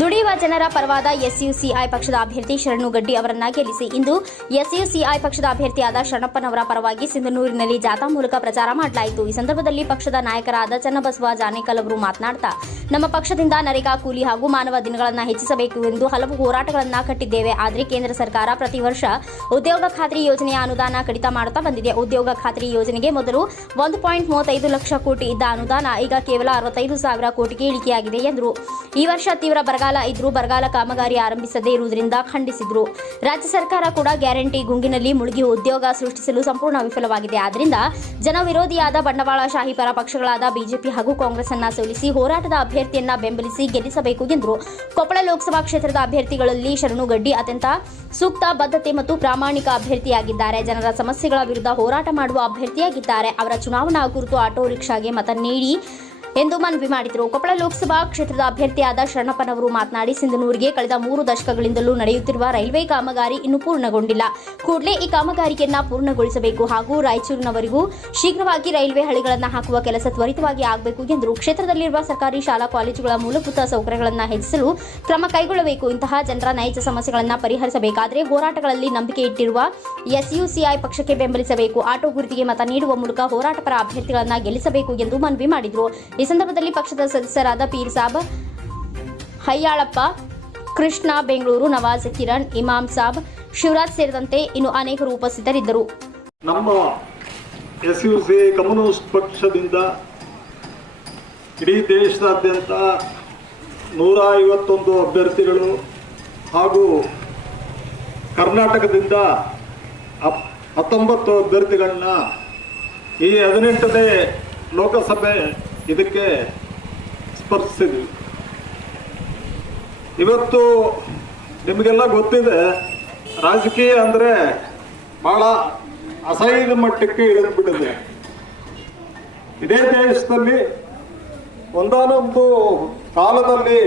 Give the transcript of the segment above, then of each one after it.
ದುಡಿಯುವ ಜನರ ಪರವಾದ ಎಸ್ಯುಸಿಐ ಪಕ್ಷದ ಅಭ್ಯರ್ಥಿ ಶರಣು ಗಡ್ಡಿ ಅವರನ್ನ ಗೆಲ್ಲಿಸಿ. ಇಂದು ಎಸ್ಯುಸಿಐ ಪಕ್ಷದ ಅಭ್ಯರ್ಥಿಯಾದ ಶರಣಪ್ಪನವರ ಪರವಾಗಿ ಸಿಂಧನೂರಿನಲ್ಲಿ ಜಾಥಾ ಮೂಲಕ ಪ್ರಚಾರ ಮಾಡಲಾಯಿತು. ಈ ಸಂದರ್ಭದಲ್ಲಿ ಪಕ್ಷದ ನಾಯಕರಾದ ಚನ್ನಬಸವ ಜಾನೇಕಲ್ ಅವರು ಮಾತನಾಡ್ತಾ, ನಮ್ಮ ಪಕ್ಷದಿಂದ ನರೇಗಾ ಕೂಲಿ ಹಾಗೂ ಮಾನವ ದಿನಗಳನ್ನು ಹೆಚ್ಚಿಸಬೇಕು ಎಂದು ಹಲವು ಹೋರಾಟಗಳನ್ನು ಕಟ್ಟಿದ್ದೇವೆ. ಆದರೆ ಕೇಂದ್ರ ಸರ್ಕಾರ ಪ್ರತಿ ವರ್ಷ ಉದ್ಯೋಗ ಖಾತ್ರಿ ಯೋಜನೆಯ ಅನುದಾನ ಕಡಿತ ಮಾಡುತ್ತಾ ಬಂದಿದೆ. ಉದ್ಯೋಗ ಖಾತ್ರಿ ಯೋಜನೆಗೆ ಮೊದಲು ಒಂದು ಪಾಯಿಂಟ್ ಮೂವತ್ತೈದು ಲಕ್ಷ ಕೋಟಿ ಇದ್ದ ಅನುದಾನ ಈಗ ಕೇವಲ ಅರವತ್ತೈದು ಸಾವಿರ ಕೋಟಿಗೆ ಇಳಿಕೆಯಾಗಿದೆ ಎಂದರು. ಈ ವರ್ಷ ತೀವ್ರ ಬರಗಾಲ ಇದ್ರೂ ಬರಗಾಲ ಕಾಮಗಾರಿ ಆರಂಭಿಸದೇ ಇರುವುದರಿಂದ ಖಂಡಿಸಿದ್ರು. ರಾಜ್ಯ ಸರ್ಕಾರ ಕೂಡ ಗ್ಯಾರಂಟಿ ಗುಂಗಿನಲ್ಲಿ ಮುಳುಗಿ ಉದ್ಯೋಗ ಸೃಷ್ಟಿಸಲು ಸಂಪೂರ್ಣ ವಿಫಲವಾಗಿದೆ. ಆದ್ದರಿಂದ ಜನವಿರೋಧಿಯಾದ ಬಂಡವಾಳಶಾಹಿ ಪರ ಪಕ್ಷಗಳಾದ ಬಿಜೆಪಿ ಹಾಗೂ ಕಾಂಗ್ರೆಸ್ ಅನ್ನ ಸೋಲಿಸಿ ಹೋರಾಟದ ಅಭ್ಯರ್ಥಿಯನ್ನ ಬೆಂಬಲಿಸಿ ಗೆಲ್ಲಿಸಬೇಕು ಎಂದರು. ಕೊಪ್ಪಳ ಲೋಕಸಭಾ ಕ್ಷೇತ್ರದ ಅಭ್ಯರ್ಥಿಗಳಲ್ಲಿ ಶರಣು ಗಡ್ಡಿ ಅತ್ಯಂತ ಸೂಕ್ತ, ಬದ್ಧತೆ ಮತ್ತು ಪ್ರಾಮಾಣಿಕ ಅಭ್ಯರ್ಥಿಯಾಗಿದ್ದಾರೆ. ಜನರ ಸಮಸ್ಯೆಗಳ ವಿರುದ್ಧ ಹೋರಾಟ ಮಾಡುವ ಅಭ್ಯರ್ಥಿಯಾಗಿದ್ದಾರೆ. ಅವರ ಚುನಾವಣಾ ಕುರಿತು ಆಟೋ ರಿಕ್ಷಾಗೆ ಮತ ನೀಡಿ ಎಂದು ಮನವಿ ಮಾಡಿದರು. ಕೊಪ್ಪಳ ಲೋಕಸಭಾ ಕ್ಷೇತ್ರದ ಅಭ್ಯರ್ಥಿಯಾದ ಶರಣಪ್ಪನವರು ಮಾತನಾಡಿ, ಸಿಂಧನೂರಿಗೆ ಕಳೆದ ಮೂರು ದಶಕಗಳಿಂದಲೂ ನಡೆಯುತ್ತಿರುವ ರೈಲ್ವೆ ಕಾಮಗಾರಿ ಇನ್ನೂ ಪೂರ್ಣಗೊಂಡಿಲ್ಲ. ಕೂಡಲೇ ಈ ಕಾಮಗಾರಿಯನ್ನ ಪೂರ್ಣಗೊಳಿಸಬೇಕು ಹಾಗೂ ರಾಯಚೂರಿನವರಿಗೂ ಶೀಘ್ರವಾಗಿ ರೈಲ್ವೆ ಹಳಿಗಳನ್ನು ಹಾಕುವ ಕೆಲಸ ತ್ವರಿತವಾಗಿ ಆಗಬೇಕು ಎಂದರು ಕ್ಷೇತ್ರದಲ್ಲಿರುವ ಸರ್ಕಾರಿ ಶಾಲಾ ಕಾಲೇಜುಗಳ ಮೂಲಭೂತ ಸೌಕರ್ಯಗಳನ್ನು ಹೆಚ್ಚಿಸಲು ಕ್ರಮ ಕೈಗೊಳ್ಳಬೇಕು. ಇಂತಹ ಜನರ ನೈಜ ಸಮಸ್ಯೆಗಳನ್ನು ಪರಿಹರಿಸಬೇಕಾದರೆ ಹೋರಾಟಗಳಲ್ಲಿ ನಂಬಿಕೆ ಇಟ್ಟಿರುವ ಎಸ್ಯುಸಿಐ ಪಕ್ಷಕ್ಕೆ ಬೆಂಬಲಿಸಬೇಕು. ಆಟೋ ಗುರುತಿಗೆ ಮತ ನೀಡುವ ಮೂಲಕ ಹೋರಾಟ ಪರ ಅಭ್ಯರ್ಥಿಗಳನ್ನು ಗೆಲ್ಲಿಸಬೇಕು ಎಂದು ಮನವಿ ಮಾಡಿದರು. ಈ ಸಂದರ್ಭದಲ್ಲಿ ಪಕ್ಷದ ಸದಸ್ಯರಾದ ಪೀರ್ ಸಾಬ್ ಹಯ್ಯಾಳಪ್ಪ ಕೃಷ್ಣ, ಬೆಂಗಳೂರು, ನವಾಜ್ ಕಿರಣ್, ಇಮಾಮ್ ಸಾಬ್, ಶಿವರಾಜ್ ಸೇರಿದಂತೆ ಇನ್ನು ಅನೇಕರು ಉಪಸ್ಥಿತರಿದ್ದರು. ನಮ್ಮ ಎಸ್ ಯು ಸಿ ಕಮ್ಯುನಿಸ್ಟ್ ಪಕ್ಷದಿಂದ ಇಡೀ ದೇಶದಾದ್ಯಂತ ನೂರ ಐವತ್ತೊಂದು ಅಭ್ಯರ್ಥಿಗಳು ಹಾಗೂ ಕರ್ನಾಟಕದಿಂದ ಅಪ್ ಹತ್ತೊಂಬತ್ತು ಅಭ್ಯರ್ಥಿಗಳನ್ನ ಈ ಹದಿನೆಂಟನೇ ಲೋಕಸಭೆ ಇದಕ್ಕೆ ಸ್ಪರ್ಶಿಸಿದ್ವಿ. ಇವತ್ತು ನಿಮಗೆಲ್ಲ ಗೊತ್ತಿದೆ, ರಾಜಕೀಯ ಅಂದರೆ ಬಹಳ ಅಸಹ್ಯದ ಮಟ್ಟಕ್ಕೆ ಇಳಿದ್ಬಿಟ್ಟಿದೆ. ಇದೇ ದೇಶದಲ್ಲಿ ಒಂದಾನೊಂದು ಕಾಲದಲ್ಲಿ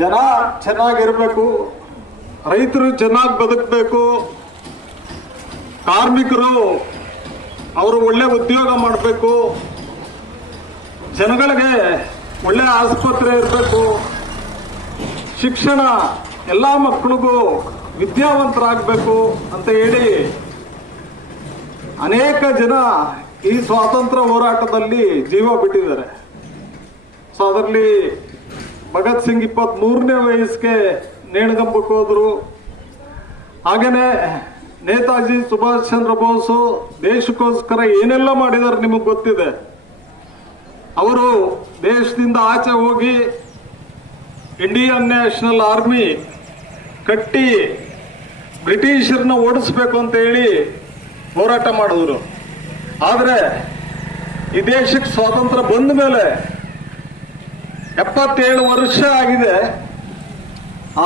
ಜನ ಚೆನ್ನಾಗಿರಬೇಕು, ರೈತರು ಚೆನ್ನಾಗಿ ಬದುಕಬೇಕು, ಕಾರ್ಮಿಕರು ಅವರು ಒಳ್ಳೆ ಉದ್ಯೋಗ ಮಾಡಬೇಕು. ಜನಗಳಿಗೆ ಒಳ್ಳೆ ಆಸ್ಪತ್ರೆ ಇರಬೇಕು. ಶಿಕ್ಷಣ ಎಲ್ಲ ಮಕ್ಕಳಿಗೂ ವಿದ್ಯಾವಂತರಾಗಬೇಕು ಅಂತ ಹೇಳಿ ಅನೇಕ ಜನ ಈ ಸ್ವಾತಂತ್ರ್ಯ ಹೋರಾಟದಲ್ಲಿ ಜೀವ ಬಿಟ್ಟಿದ್ದಾರೆ. ಸೊ, ಅದರಲ್ಲಿ ಭಗತ್ ಸಿಂಗ್ ಇಪ್ಪತ್ತ್ ಮೂರನೇ ವಯಸ್ಸಿಗೆ ನೇಣಗಂಬಕ್ಕೆ ಹೋದರು. ಹಾಗೇನೆ ನೇತಾಜಿ ಸುಭಾಷ್ ಚಂದ್ರ ಬೋಸು ದೇಶಕ್ಕೋಸ್ಕರ ಏನೆಲ್ಲ ಮಾಡಿದ್ದಾರೆ ನಿಮಗೆ ಗೊತ್ತಿದೆ? ಅವರು ದೇಶದಿಂದ ಆಚೆ ಹೋಗಿ ಇಂಡಿಯನ್ ನ್ಯಾಷನಲ್ ಆರ್ಮಿ ಕಟ್ಟಿ ಬ್ರಿಟಿಷರನ್ನ ಓಡಿಸ್ಬೇಕು ಅಂತ ಹೇಳಿ ಹೋರಾಟ ಮಾಡಿದ್ರು. ಆದರೆ ಈ ದೇಶಕ್ಕೆ ಸ್ವಾತಂತ್ರ್ಯ ಬಂದ ಮೇಲೆ ಎಪ್ಪತ್ತೇಳು ವರ್ಷ ಆಗಿದೆ.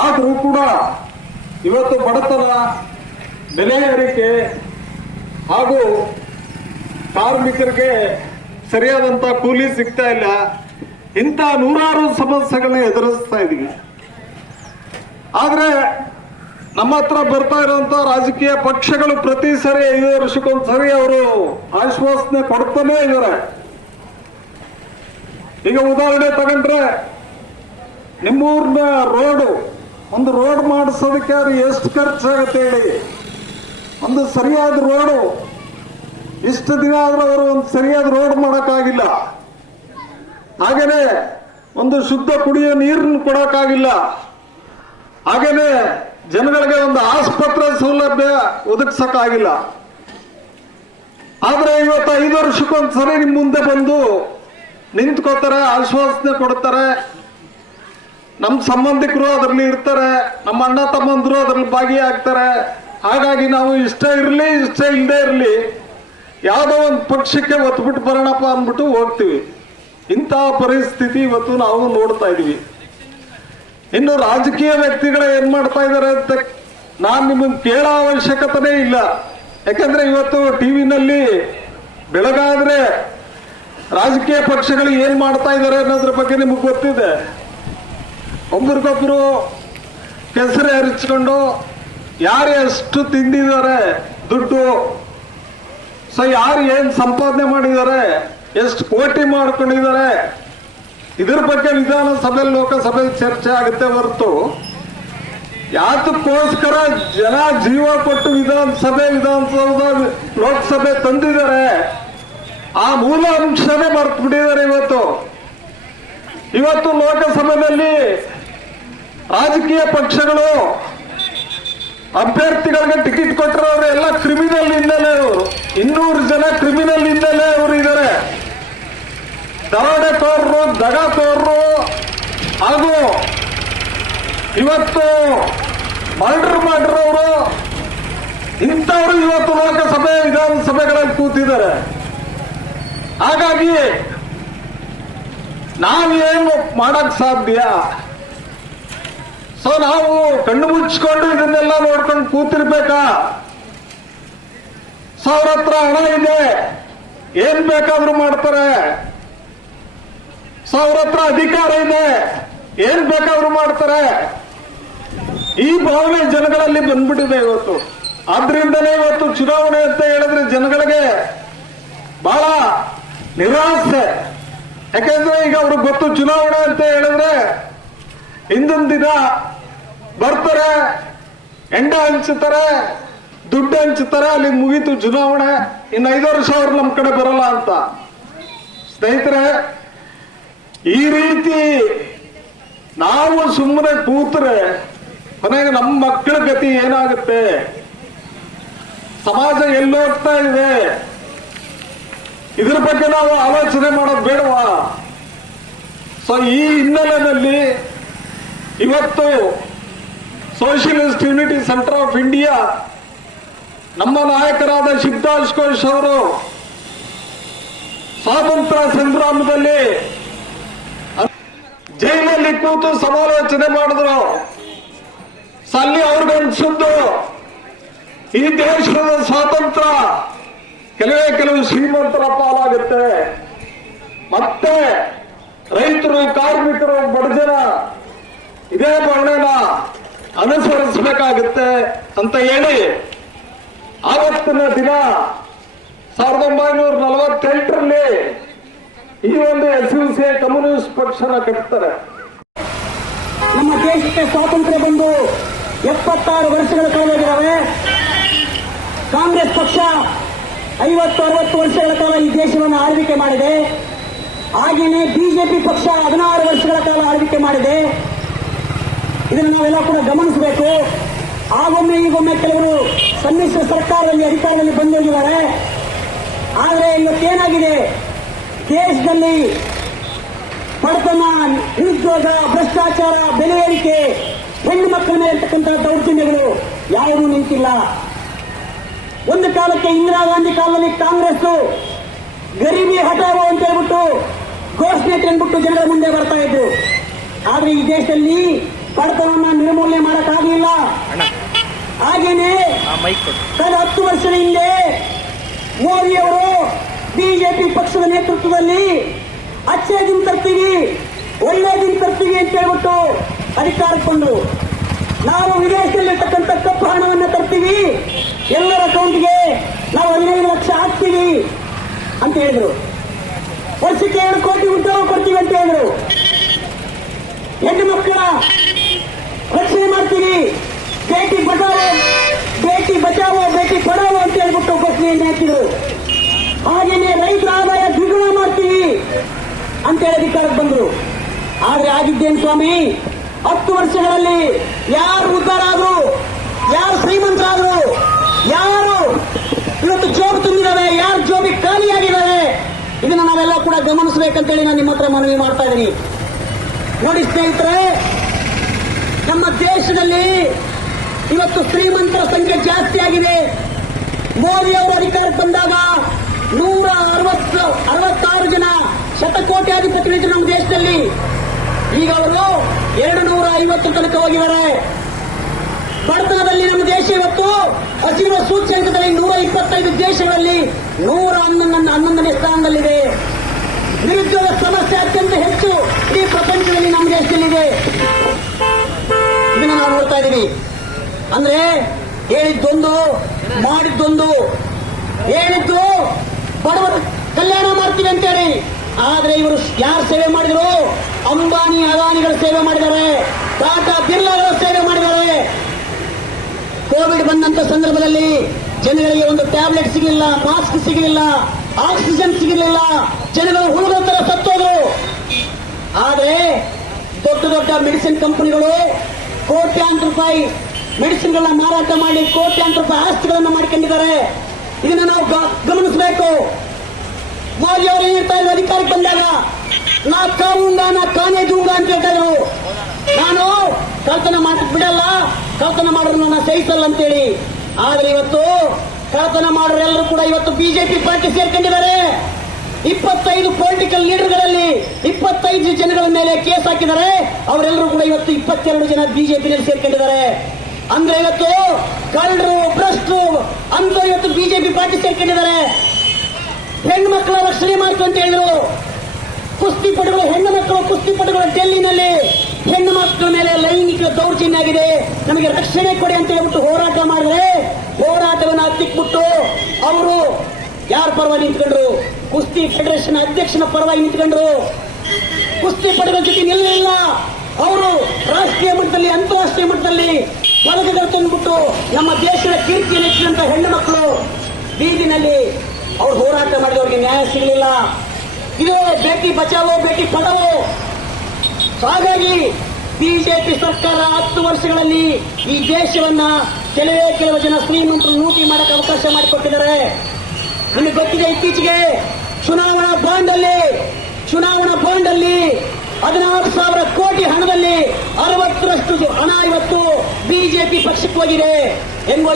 ಆದರೂ ಕೂಡ ಇವತ್ತು ಬಡತನ ಬೆಲೆ ಏರಿಕೆ ಹಾಗೂ ಕಾರ್ಮಿಕರಿಗೆ ಸರಿಯಾದಂತ ಕೂಲಿ ಸಿಗ್ತಾ ಇಲ್ಲ. ಇಂಥ ನೂರಾರು ಸಮಸ್ಯೆಗಳನ್ನ ಎದುರಿಸ್ತಾ ಇದೀವಿ. ಆದ್ರೆ ನಮ್ಮ ಹತ್ರ ಬರ್ತಾ ಇರುವಂತ ರಾಜಕೀಯ ಪಕ್ಷಗಳು ಪ್ರತಿ ಸರಿ ಐದು ವರ್ಷಕ್ಕೊಂದ್ಸರಿ ಅವರು ಆಶ್ವಾಸನೆ ಕೊಡ್ತಾನೆ ಇದ್ದಾರೆ ಈಗ ಉದಾಹರಣೆ ತಗೊಂಡ್ರೆ ನಿಮ್ಮೂರ್ನ ರೋಡು, ಒಂದು ರೋಡ್ ಮಾಡಿಸೋದಕ್ಕೆ ಅದು ಎಷ್ಟು ಖರ್ಚಾಗುತ್ತೆ ಹೇಳಿ? ಒಂದು ಸರಿಯಾದ ರೋಡು. ಇಷ್ಟು ದಿನ ಆದರೂ ಅವರು ಒಂದು ಸರಿಯಾದ ರೋಡ್ ಮಾಡೋಕ್ಕಾಗಿಲ್ಲ. ಹಾಗೇನೆ ಒಂದು ಶುದ್ಧ ಕುಡಿಯೋ ನೀರನ್ನು ಕೊಡೋಕ್ಕಾಗಿಲ್ಲ. ಹಾಗೇನೆ ಜನಗಳಿಗೆ ಒಂದು ಆಸ್ಪತ್ರೆ ಸೌಲಭ್ಯ ಒದಗಿಸೋಕ್ಕಾಗಿಲ್ಲ. ಆದರೆ ಇವತ್ತು ಐದು ವರ್ಷಕ್ಕೊಂದ್ಸರಿ ನಿಮ್ಮ ಮುಂದೆ ಬಂದು ನಿಂತ್ಕೋತಾರೆ ಆಶ್ವಾಸನೆ ಕೊಡ್ತಾರೆ. ನಮ್ಮ ಸಂಬಂಧಿಕರು ಅದರಲ್ಲಿ ಇರ್ತಾರೆ, ನಮ್ಮ ಅಣ್ಣ ತಮ್ಮಂದ್ರು ಅದ್ರಲ್ಲಿ ಭಾಗಿಯಾಗ್ತಾರೆ. ಹಾಗಾಗಿ ನಾವು ಇಷ್ಟ ಇರಲಿ, ಇಷ್ಟ ಇಲ್ಲದೆ ಇರಲಿ, ಯಾವುದೋ ಒಂದು ಪಕ್ಷಕ್ಕೆ ಒತ್ಬಿಟ್ಟು ಬರೋಣಪ್ಪ ಅಂದ್ಬಿಟ್ಟು ಹೋಗ್ತೀವಿ. ಇಂತಹ ಪರಿಸ್ಥಿತಿ ಇವತ್ತು ನಾವು ನೋಡ್ತಾ ಇದೀವಿ ಇನ್ನು ರಾಜಕೀಯ ವ್ಯಕ್ತಿಗಳು ಏನ್ ಮಾಡ್ತಾ ಇದ್ದಾರೆ ಅಂತ ನಾನು ನಿಮಗೆ ಕೇಳೋ ಅವಶ್ಯಕತೆನೇ ಇಲ್ಲ. ಯಾಕಂದ್ರೆ ಇವತ್ತು ಟಿವಿನಲ್ಲಿ ಬೆಳಗಾದ್ರೆ ರಾಜಕೀಯ ಪಕ್ಷಗಳು ಏನ್ ಮಾಡ್ತಾ ಇದ್ದಾರೆ ಅನ್ನೋದ್ರ ಬಗ್ಗೆ ನಿಮಗೆ ಗೊತ್ತಿದೆ. ಒಬ್ರಿಗೊಬ್ರು ಕೆಸರು ಹರಿಸ್ಕೊಂಡು ಯಾರು ಎಷ್ಟು ತಿಂದಿದ್ದಾರೆ ದುಡ್ಡು? ಸೊ, ಯಾರು ಏನ್ ಸಂಪಾದನೆ ಮಾಡಿದ್ದಾರೆ? ಎಷ್ಟು ಕೋಟಿ ಮಾಡ್ಕೊಂಡಿದ್ದಾರೆ? ಇದ್ರ ಬಗ್ಗೆ ವಿಧಾನಸಭೆ ಲೋಕಸಭೆ ಚರ್ಚೆ ಆಗುತ್ತೆ ಹೊರತು. ಯಾತಕ್ಕೋಸ್ಕರ ಜನ ಜೀವ ಕೊಟ್ಟು ವಿಧಾನಸಭೆ, ವಿಧಾನಸೌಧ, ಲೋಕಸಭೆ ತಂದಿದ್ದಾರೆ? ಆ ಮೂಲ ಅಂಶನೇ ಮರ್ತು ಬಿಟ್ಟಿದ್ದಾರೆ ಇವತ್ತು. ಇವತ್ತು ಲೋಕಸಭೆಯಲ್ಲಿ ರಾಜಕೀಯ ಪಕ್ಷಗಳು ಅಭ್ಯರ್ಥಿಗಳಿಗೆ ಟಿಕೆಟ್ ಕೊಟ್ಟಿರೋರು ಎಲ್ಲ ಕ್ರಿಮಿನಲ್ ಇಂದಲೇ ಅವರು ಇನ್ನೂರು ಜನ ಕ್ರಿಮಿನಲ್ ಇಂದಲೇ ಅವರು ಇದ್ದಾರೆ ದಗ ತೋರ್ರು. ಹಾಗೂ ಇವತ್ತು ಮರ್ಡರ್ ಮಾಡಿರೋರು ಇಂಥವರು ಇವತ್ತು ಲೋಕಸಭೆ, ವಿಧಾನಸಭೆಗಳಲ್ಲಿ ಕೂತಿದ್ದಾರೆ. ಹಾಗಾಗಿ ನಾವೇನು ಮಾಡಕ್ ಸಾಧ್ಯ? ಸೊ ನಾವು ಕಣ್ಣು ಮುಚ್ಚಿಕೊಂಡು ಇದನ್ನೆಲ್ಲ ನೋಡ್ಕೊಂಡು ಕೂತಿರ್ಬೇಕಾ? ಸಾವಿರ ಹತ್ರ ಹಣ ಇದೆ. ಏನ್ ಬೇಕಾದ್ರೂ ಮಾಡ್ತಾರೆ. ಸಾವಿರ ಹತ್ರ ಅಧಿಕಾರ ಇದೆ. ಏನ್ ಬೇಕಾದ್ರೂ ಮಾಡ್ತಾರೆ. ಈ ಭಾವನೆ ಜನಗಳಲ್ಲಿ ಬಂದ್ಬಿಟ್ಟಿದೆ ಇವತ್ತು. ಆದ್ರಿಂದಲೇ ಇವತ್ತು ಚುನಾವಣೆ ಅಂತ ಹೇಳಿದ್ರೆ ಜನಗಳಿಗೆ ಬಹಳ ನಿರಾಸೆ. ಯಾಕೆಂದ್ರೆ ಈಗ ಅವ್ರಿಗೆ ಗೊತ್ತು, ಚುನಾವಣೆ ಅಂತ ಹೇಳಿದ್ರೆ ಹಿಂದಿನ ದಿನ ಬರ್ತಾರೆ, ಎಂಡ ಹಂಚುತ್ತಾರೆ ದುಡ್ಡು ಹಂಚುತ್ತಾರೆ ಅಲ್ಲಿ ಮುಗೀತು ಚುನಾವಣೆ. ಇನ್ನು ಐದು ಸಾವಿರ ಅವ್ರು ನಮ್ ಕಡೆ ಬರಲ್ಲ ಅಂತ. ಸ್ನೇಹಿತರೆ, ಈ ರೀತಿ ನಾವು ಸುಮ್ಮನೆ ಕೂತ್ರೆ ಕೊನೆಗೆ ನಮ್ಮ ಮಕ್ಕಳ ಗತಿ ಏನಾಗುತ್ತೆ? ಸಮಾಜ ಎಲ್ಲೋಗ್ತಾ ಇದೆ. ಇದ್ರ ಬಗ್ಗೆ ನಾವು ಆಲೋಚನೆ ಮಾಡೋದು ಬೇಡವಾ? ಸೊ ಈ ಹಿನ್ನೆಲೆಯಲ್ಲಿ ಇವತ್ತು socialist unity centre of India ನಮ್ಮ ನಾಯಕರಾದ ಶಿವದಾಸ್ ಘೋಷ್ ಅವರು ಸ್ವಾತಂತ್ರ್ಯ ಸಂಗ್ರಾಮದಲ್ಲಿ ಜೈಲಲ್ಲಿ ಕೂತು ಸಮಾಲೋಚನೆ ಮಾಡಿದ್ರು. ಸಲ್ಲಿ ಅವ್ರಿಗನ್ಸಿದ್ದು ಈ ದೇಶದ ಸ್ವಾತಂತ್ರ್ಯ ಕೆಲವೇ ಕೆಲವು ಶ್ರೀಮಂತರ ಪಾಲಾಗುತ್ತೆ. ಮತ್ತೆ ರೈತರು, ಕಾರ್ಮಿಕರು, ಬಡಜನ ಅನುಸರಿಸಬೇಕಾಗುತ್ತೆ ಅಂತ ಹೇಳಿ ಆವತ್ತಿನ ದಿನ ಸಾವಿರದ ಒಂಬೈನೂರ ನಲವತ್ತೆಂಟರಲ್ಲಿ ಈ ಒಂದು ಎಸ್ ಯು ಸಿ ಕಮ್ಯುನಿಸ್ಟ್ ಪಕ್ಷನ ಕಟ್ತಾರೆ. ನಮ್ಮ ದೇಶಕ್ಕೆ ಸ್ವಾತಂತ್ರ್ಯ ಬಂದು ಎಪ್ಪತ್ತಾರು ವರ್ಷಗಳ ಕಾಲವಾಗಿದ್ದಾವೆ ಕಾಂಗ್ರೆಸ್ ಪಕ್ಷ ಐವತ್ತು, ಅರವತ್ತು ವರ್ಷಗಳ ಕಾಲ ಈ ದೇಶವನ್ನು ಆಳ್ವಿಕೆ ಮಾಡಿದೆ. ಹಾಗೆಯೇ ಬಿಜೆಪಿ ಪಕ್ಷ ಹದಿನಾರು ವರ್ಷಗಳ ಕಾಲ ಆಳ್ವಿಕೆ ಮಾಡಿದೆ. ಇದನ್ನು ನಾವೆಲ್ಲ ಕೂಡ ಗಮನಿಸಬೇಕು. ಆಗೊಮ್ಮೆ ಈಗೊಮ್ಮೆ ಕೆಲವರು ಸಮ್ಮಿಶ್ರ ಸರ್ಕಾರದಲ್ಲಿ ಅಧಿಕಾರದಲ್ಲಿ ಬಂದೋಗಿದ್ದಾರೆ ಆದರೆ ಇವತ್ತೇನಾಗಿದೆ ದೇಶದಲ್ಲಿ ಬಡತನ ನಿರುದ್ಯೋಗ, ಭ್ರಷ್ಟಾಚಾರ, ಬೆಲೆ ಏರಿಕೆ, ಹೆಣ್ಣು ಮಕ್ಕಳ ಮೇಲೆ ಇರ್ತಕ್ಕಂತಹ ದೌರ್ಜನ್ಯಗಳು ಯಾವುದೂ ನಿಂತಿಲ್ಲ. ಒಂದು ಕಾಲಕ್ಕೆ ಇಂದಿರಾ ಗಾಂಧಿ ಕಾಲದಲ್ಲಿ ಕಾಂಗ್ರೆಸ್ ಗರೀಬಿ ಹಠಾವೋ ಅಂತ ಹೇಳ್ಬಿಟ್ಟು ಘೋಷಣೆ ತಂದ್ಬಿಟ್ಟು ಜನರ ಮುಂದೆ ಬರ್ತಾ ಇದ್ರು. ಆದ್ರೆ ಈ ದೇಶದಲ್ಲಿ ಬಡತನವನ್ನ ನಿರ್ಮೂಲನೆ ಮಾಡಕ್ಕಾಗಲಿಲ್ಲ ಹಾಗೇನೆ ಕಳೆದ ಹತ್ತು ವರ್ಷದ ಹಿಂದೆ ಮೋದಿಯವರು ಬಿಜೆಪಿ ಪಕ್ಷದ ನೇತೃತ್ವದಲ್ಲಿ ಅಚ್ಚೇ ದಿನ ತರ್ತೀವಿ ಒಳ್ಳೆ ದಿನ ತರ್ತೀವಿ ಅಂತ ಹೇಳ್ಬಿಟ್ಟು ಅಧಿಕಾರ ಬಂದ್ರು. ನಾವು ವಿದೇಶದಲ್ಲಿರ್ತಕ್ಕಂಥ ಕಪ್ಪು ಹಣವನ್ನು ತರ್ತೀವಿ ಎಲ್ಲರ ಅಕೌಂಟ್ಗೆ ನಾವು ಹದಿನೈದು ಲಕ್ಷ ಹಾಕ್ತೀವಿ ಅಂತ ಹೇಳಿದ್ರು. ವರ್ಷಕ್ಕೆ ಎರಡು ಕೋಟಿ ಉದ್ಯೋಗ ಕೊಡ್ತೀವಿ ಅಂತ ಹೇಳಿದ್ರು. ಹೆಣ್ಣು ಮಕ್ಕಳ ರಕ್ಷಣೆ ಮಾಡ್ತೀವಿ ಬೇಟಿ ಬಚಾವೋ ಬೇಟಿ ಬಚಾವೋ, ಬೇಟಿ ಪಡಾವೋ ಅಂತ ಹೇಳ್ಬಿಟ್ಟು ಘೋಷಣೆಯನ್ನು ಹಾಕಿದ್ರು. ಹಾಗೇನೆ ರೈತರ ಆದಾಯ ದ್ವಿಗುಣ ಮಾಡ್ತೀವಿ ಅಂತ ಹೇಳಿ ಅಧಿಕಾರಕ್ಕೆ ಬಂದ್ರು. ಆದ್ರೆ ಆಗಿದ್ದೇನು ಸ್ವಾಮಿ? ಹತ್ತು ವರ್ಷಗಳಲ್ಲಿ ಯಾರು ಉದ್ದಾರ ಆದ್ರು ಯಾರು ಶ್ರೀಮಂತರಾದ್ರು? ಯಾರು ಇವತ್ತು ಜೋಬ್ ತುಂಬಿದಾವೆ? ಯಾರು ಜೋಬಿ ಖಾಲಿಯಾಗಿದ್ದಾವೆ ಇದನ್ನ ನಾವೆಲ್ಲ ಕೂಡ ಗಮನಿಸಬೇಕಂತೇಳಿ ನಾನು ನಿಮ್ಮ ಹತ್ರ ಮನವಿ ಮಾಡ್ತಾ ಇದ್ದೀನಿ. ನೋಡಿ ಸ್ನೇಹಿತರೆ ನಮ್ಮ ದೇಶದಲ್ಲಿ ಇವತ್ತು ಶ್ರೀಮಂತರ ಸಂಖ್ಯೆ ಜಾಸ್ತಿ ಆಗಿದೆ. ಮೋದಿ ಅವರು ಅಧಿಕಾರಕ್ಕೆ ಬಂದಾಗ ನೂರ ಅರವತ್ತು, ಅರವತ್ತಾರು ಜನ ಶತಕೋಟ್ಯಾಧಿಪತಿಗಳಿದ್ರು ನಮ್ಮ ದೇಶದಲ್ಲಿ. ಈಗ ಅವರು ಎರಡು ನೂರ ಐವತ್ತು ತನಕ ಹೋಗಿದ್ದಾರೆ. ಬಡತನದಲ್ಲಿ ನಮ್ಮ ದೇಶ ಇವತ್ತು ಹಸಿರುವ ಸೂಚ್ಯಂಕದಲ್ಲಿ ನೂರ ಇಪ್ಪತ್ತೈದು ದೇಶಗಳಲ್ಲಿ ನೂರ ಹನ್ನೊಂದು ಹನ್ನೊಂದನೇ ಸ್ಥಾನದಲ್ಲಿದೆ. ನಿರುದ್ಯೋಗ ಸಮಸ್ಯೆ ಅತ್ಯಂತ ಹೆಚ್ಚು ಇಡೀ ಪ್ರಪಂಚದಲ್ಲಿ ನಮ್ಮ ದೇಶದಲ್ಲಿದೆ. ಇದನ್ನ ನಾವು ನೋಡ್ತಾ ಇದ್ದೀವಿ ಅಂದ್ರೆ ಹೇಳಿದ್ದೊಂದು, ಮಾಡಿದ್ದೊಂದು ಹೇಳಿದ್ದು ಬಡವರ ಕಲ್ಯಾಣ ಮಾಡ್ತೀವಿ ಅಂತೇಳಿ. ಆದ್ರೆ ಇವರು ಯಾರು ಸೇವೆ ಮಾಡಿದ್ರು? ಅಂಬಾನಿ ಅದಾನಿಗಳ ಸೇವೆ ಮಾಡಿದ್ದಾರೆ. ಟಾಟಾ ಬಿರ್ಲಾಗಳ ಸೇವೆ ಮಾಡಿದ್ದಾರೆ. ಕೋವಿಡ್ ಬಂದಂತ ಸಂದರ್ಭದಲ್ಲಿ ಜನಗಳಿಗೆ ಒಂದು ಟ್ಯಾಬ್ಲೆಟ್ ಸಿಗಲಿಲ್ಲ, ಮಾಸ್ಕ್ ಸಿಗಲಿಲ್ಲ, ಆಕ್ಸಿಜನ್ ಸಿಗಲಿಲ್ಲ. ಜನಗಳು ಹುಡುಗರ ತರ ಸತ್ತೋದ್ರು. ಆದ್ರೆ ದೊಡ್ಡ ದೊಡ್ಡ ಮೆಡಿಸಿನ್ ಕಂಪನಿಗಳು ಕೋಟ್ಯಾಂತರ ರೂಪಾಯಿ ಮೆಡಿಸಿನ್ಗಳನ್ನ ಮಾರಾಟ ಮಾಡಿ ಕೋಟ್ಯಾಂತರ ರೂಪಾಯಿ ಆಸ್ತಿಗಳನ್ನು ಮಾಡ್ಕೊಂಡಿದ್ದಾರೆ. ಇದನ್ನ ನಾವು ಗಮನಿಸಬೇಕು. ಮೋದಿ ಅವರು ಹೇಳ್ತಾ ಇದ್ರು? ಅಧಿಕಾರಕ್ಕೆ ಬಂದಾಗ, ನಾ ಕಾವುಂಗ ನಾ ಕಾನೇ ದೂಂಗ ಅಂತ ಹೇಳ್ತಾ ನಾನು ಕಳ್ತನ ಮಾಡಕ್ ಬಿಡಲ್ಲ. ಕಳ್ತನ ಮಾಡೋರು ನನ್ನ ಸಹಿಸಲ್ಲ ಅಂತೇಳಿ. ಆದ್ರೆ ಇವತ್ತು ಕಳ್ತನ ಮಾಡೋರೆಲ್ಲರೂ ಕೂಡ ಇವತ್ತು ಬಿಜೆಪಿ ಪಾರ್ಟಿ ಸೇರ್ಕೊಂಡಿದ್ದಾರೆ. ಇಪ್ಪತ್ತೈದು ಪೊಲಿಟಿಕಲ್ ಲೀಡರ್ಗಳಲ್ಲಿ ಇಪ್ಪತ್ತೈದು ಜನಗಳ ಮೇಲೆ ಕೇಸ್ ಹಾಕಿದ್ದಾರೆ. ಅವರೆಲ್ಲರೂ ಕೂಡ ಇವತ್ತು ಇಪ್ಪತ್ತೆರಡು ಜನ ಬಿಜೆಪಿನಲ್ಲಿ ಸೇರ್ಕೊಂಡಿದ್ದಾರೆ. ಅಂದ್ರೆ ಇವತ್ತು ಕಳ್ಳರು, ಭ್ರಷ್ಟರು ಅಂದ್ರೆ ಇವತ್ತು ಬಿಜೆಪಿ ಪಾರ್ಟಿ ಸೇರ್ಕೊಂಡಿದ್ದಾರೆ. ಹೆಣ್ಣು ಮಕ್ಕಳ ರಕ್ಷಣೆ ಮಾಡ್ತು ಅಂತ ಹೇಳಿದ್ರು. ಕುಸ್ತಿಪಟುಗಳು ಹೆಣ್ಣು ಮಕ್ಕಳು ಕುಸ್ತಿಪಟುಗಳು ಡೆಲ್ಲಿನಲ್ಲಿ ಹೆಣ್ಣು ಮಕ್ಕಳ ಮೇಲೆ ಲೈಂಗಿಕ ದೌರ್ಜನ್ಯ ಆಗಿದೆ. ನಮಗೆ ರಕ್ಷಣೆ ಕೊಡಿ ಅಂತ ಹೇಳ್ಬಿಟ್ಟು ಹೋರಾಟ ಮಾಡಿದ್ರೆ ಹೋರಾಟವನ್ನು ಹತ್ತಿಕ್ಬಿಟ್ಟು ಅವರು ಯಾರ ಪರವಾಗಿ ನಿಂತ್ಕೊಂಡ್ರು? ಕುಸ್ತಿ ಫೆಡರೇಷನ್ ಅಧ್ಯಕ್ಷನ ಪರವಾಗಿ ನಿಂತ್ಕೊಂಡ್ರು. ಕುಸ್ತಿಪಟುಗಳ ಜೊತೆ ನಿಲ್ಲಲಿಲ್ಲ. ಅವರು ರಾಷ್ಟ್ರೀಯ ಮಟ್ಟದಲ್ಲಿ, ಅಂತಾರಾಷ್ಟ್ರೀಯ ಮಟ್ಟದಲ್ಲಿ ಪದಕಗಳು ತಂದ್ಬಿಟ್ಟು ನಮ್ಮ ದೇಶದ ಕೀರ್ತಿ ನೆಚ್ಚಿದಂತ ಹೆಣ್ಣು ಮಕ್ಕಳು, ಬೀದಿನಲ್ಲಿ ಅವ್ರು ಹೋರಾಟ ಮಾಡಿದವರಿಗೆ ನ್ಯಾಯ ಸಿಗಲಿಲ್ಲ. ಇದು ಬೇಟಿ ಬಚಾವೋ ಬೇಟಿ ಪಡವೋ. ಹಾಗಾಗಿ ಬಿಜೆಪಿ ಸರ್ಕಾರ ಹತ್ತು ವರ್ಷಗಳಲ್ಲಿ ಈ ದೇಶವನ್ನ ಕೆಲವೇ ಕೆಲವು ಜನ ಶ್ರೀಮಂತರು ಲೂಟಿ ಮಾಡಕ್ಕೆ ಅವಕಾಶ ಮಾಡಿಕೊಟ್ಟಿದ್ದಾರೆ. ನಿಮಗೆ ಗೊತ್ತಿದೆ ಇತ್ತೀಚೆಗೆ ಚುನಾವಣಾ ಬಾಂಡ್ ಅಲ್ಲಿ ಚುನಾವಣಾ ಬಾಂಡ್ ಅಲ್ಲಿ ಹದಿನಾರು ಸಾವಿರ ಕೋಟಿ ಹಣದಲ್ಲಿ ಅರವತ್ತರಷ್ಟು ಹಣ ಇವತ್ತು ಬಿಜೆಪಿ ಪಕ್ಷಕ್ಕೆ ಹೋಗಿದೆ. ಹೆಂಗ್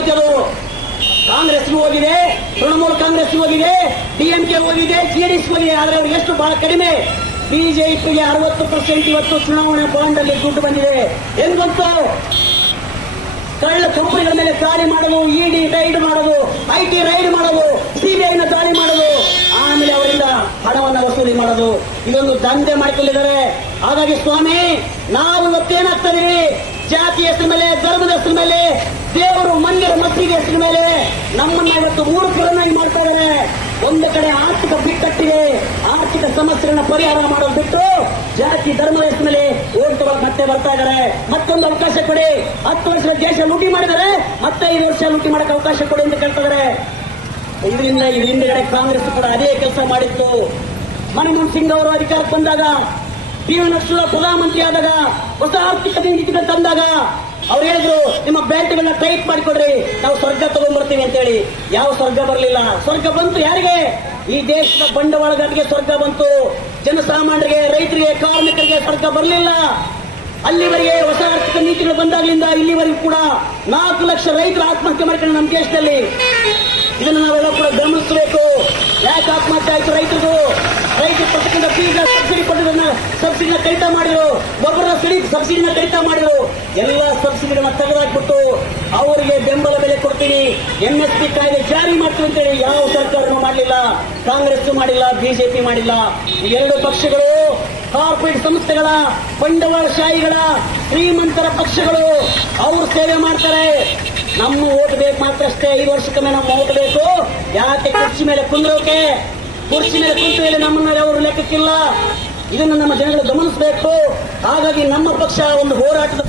ಕಾಂಗ್ರೆಸ್ಗೆ ಹೋಗಿದೆ, ತೃಣಮೂಲ ಕಾಂಗ್ರೆಸ್ ಹೋಗಿದೆ ಡಿಎಂಕೆ ಹೋಗಿದೆ ಜೆಡಿಎಸ್ ಹೋಗಿದೆ. ಆದರೆ ಅವ್ರಿಗೆ ಎಷ್ಟು ಬಹಳ ಕಡಿಮೆ? ಬಿಜೆಪಿಗೆ ಅರವತ್ತು ಪರ್ಸೆಂಟ್ ಇವತ್ತು ಚುನಾವಣಾ ಬಾಂಡ್ ಅಲ್ಲಿ ದುಡ್ಡು ಬಂದಿದೆ. ಎಂದಂತ ಕಳ್ಳ ಕಂಪನಿಗಳ ಮೇಲೆ ದಾಳಿ ಮಾಡೋದು ಇಡಿ ರೈಡ್ ಮಾಡೋದು ಐಟಿ ರೈಡ್ ಮಾಡೋದು ಇದೊಂದು ದಂಧೆ ಮಾಡಿಕೊಂಡಿದ್ದಾರೆ. ಹಾಗಾಗಿ ಸ್ವಾಮಿ, ನಾವು ಇವತ್ತೇನಾಗ್ತಾ ಇದೀವಿ ಜಾತಿ ಹೆಸರು ಮೇಲೆ, ಧರ್ಮದ ಹೆಸರು ಮೇಲೆ, ದೇವರು ಮಂದಿರ ಮಸೀದಿ ಹೆಸರು ಮೇಲೆ ನಮ್ಮನ್ನ ಇವತ್ತು ಮೂರ್ಖರನ್ನಾಗಿ ಮಾಡ್ತಾ ಇದ್ದಾರೆ. ಒಂದು ಕಡೆ ಆರ್ಥಿಕ ಬಿಕ್ಕಟ್ಟಿದೆ ಆರ್ಥಿಕ ಸಮಸ್ಯೆಗಳನ್ನ ಪರಿಹಾರ ಮಾಡೋದು ಬಿಟ್ಟು ಜಾತಿ, ಧರ್ಮದ ಹೆಸರು ಮೇಲೆ ಓಟ್ ತಗೊಳಕ್ ಮತ್ತೆ ಬರ್ತಾ ಇದ್ದಾರೆ. ಮತ್ತೊಂದು ಅವಕಾಶ ಕೊಡಿ. ಹತ್ತು ವರ್ಷದ ದೇಶ ಲೂಟಿ ಮಾಡಿದರೆ ಮತ್ತೆ ಐದು ವರ್ಷ ಲೂಟಿ ಮಾಡಕ್ಕೆ ಅವಕಾಶ ಕೊಡಿ ಅಂತ ಕೇಳ್ತಾ ಇದರಿಂದ ಇದ್ರ ಹಿಂದೆ ಕಾಂಗ್ರೆಸ್ ಕೂಡ ಅದೇ ಕೆಲಸ ಮಾಡಿತ್ತು. ಮನಮೋಹನ್ ಸಿಂಗ್ ಅವರು ಅಧಿಕಾರಕ್ಕೆ ಬಂದಾಗ ಪಿ ನರಸಿಂಹ ಪ್ರಧಾನಮಂತ್ರಿ ಆದಾಗ, ಹೊಸ ಆರ್ಥಿಕತೆ ನೀತಿಗಳು ತಂದಾಗ, ಅವ್ರು ಹೇಳಿದ್ರು, ನಿಮ್ಮ ಬ್ಯಾಂಕ್ಗಳನ್ನ ಟೈಟ್ ಮಾಡಿಕೊಡ್ರಿ, ನಾವು ಸ್ವರ್ಗ ತಗೊಂಡ್ಬರ್ತೀವಿ ಅಂತೇಳಿ. ಯಾವ ಸ್ವರ್ಗ ಬರಲಿಲ್ಲ. ಸ್ವರ್ಗ ಬಂತು ಯಾರಿಗೆ? ಈ ದೇಶದ ಬಂಡವಾಳಗಾರರಿಗೆ ಸ್ವರ್ಗ ಬಂತು. ಜನಸಾಮಾನ್ಯರಿಗೆ, ರೈತರಿಗೆ, ಕಾರ್ಮಿಕರಿಗೆ ಸ್ವರ್ಗ ಬರಲಿಲ್ಲ. ಅಲ್ಲಿವರೆಗೆ ಹೊಸ ಆರ್ಥಿಕ ನೀತಿಗಳು ಬಂದಾಗಲಿಂದ ಇಲ್ಲಿವರೆಗೂ ಕೂಡ ನಾಲ್ಕು ಲಕ್ಷ ರೈತರು ಆತ್ಮಹತ್ಯೆ ಮಾಡ್ಕೊಂಡು ನಮ್ಮ ದೇಶದಲ್ಲಿ. ಇದನ್ನು ನಾವೆಲ್ಲ ಕೂಡ ಗಮನಿಸಬೇಕು. ಯಾಕೆ ಆತ್ಮಹತ್ಯೆ ಆಯ್ತು. ರೈತರು ರೈತರು ಪಟ್ಟಕ್ಕಿಂತ ಬೀಜ ಸಬ್ಸಿಡಿ ಕೊಟ್ಟದನ್ನ ಸಬ್ಸಿಡಿನ ಕಡಿತ ಮಾಡಿದ್ರು. ಗೊಬ್ಬರ ಸಿಡಿ ಸಬ್ಸಿಡಿನ ಕಡಿತ ಮಾಡಿದ್ರು. ಎಲ್ಲ ಸಬ್ಸಿಡಿಗಳನ್ನ ತೆಗೆದಾಕ್ಬಿಟ್ಟು ಅವರಿಗೆ ಬೆಂಬಲ ಬೆಲೆ ಕೊಡ್ತೀನಿ. ಎಂಎಸ್ಪಿ ಕಾಯ್ದೆ ಜಾರಿ ಮಾಡ್ತೀವಿ ಅಂತೇಳಿ ಯಾವ ಸರ್ಕಾರನೂ ಮಾಡಲಿಲ್ಲ. ಕಾಂಗ್ರೆಸ್ ಮಾಡಿಲ್ಲ, ಬಿಜೆಪಿ ಮಾಡಿಲ್ಲ. ಈ ಎರಡು ಪಕ್ಷಗಳು, ಕಾರ್ಪೊರೇಟ್ ಸಂಸ್ಥೆಗಳ, ಬಂಡವಾಳಶಾಹಿಗಳ, ಶ್ರೀಮಂತರ ಪಕ್ಷಗಳು, ಅವರು ಸೇವೆ ಮಾಡ್ತಾರೆ. ನಮ್ಮ ಓಟ್ ಬೇಕು ಮಾತ್ರ ಅಷ್ಟೇ, ಐದು ವರ್ಷಕ್ಕೊಮ್ಮೆ ನಮ್ಮ ಓಟ್ ಬೇಕು. ಯಾಕೆ ಕುರ್ಚಿ ಮೇಲೆ ಕುಂದ್ರೋಕೆ, ಕುರ್ಚಿ ಮೇಲೆ ಕುಂತ ಮೇಲೆ ನಮ್ಮನ್ನ ಅವರು ಲೆಕ್ಕಕ್ಕಿಲ್ಲ. ಇದನ್ನು ನಮ್ಮ ಜನಗಳು ಗಮನಿಸಬೇಕು. ಹಾಗಾಗಿ ನಮ್ಮ ಪಕ್ಷ ಒಂದು ಹೋರಾಟದ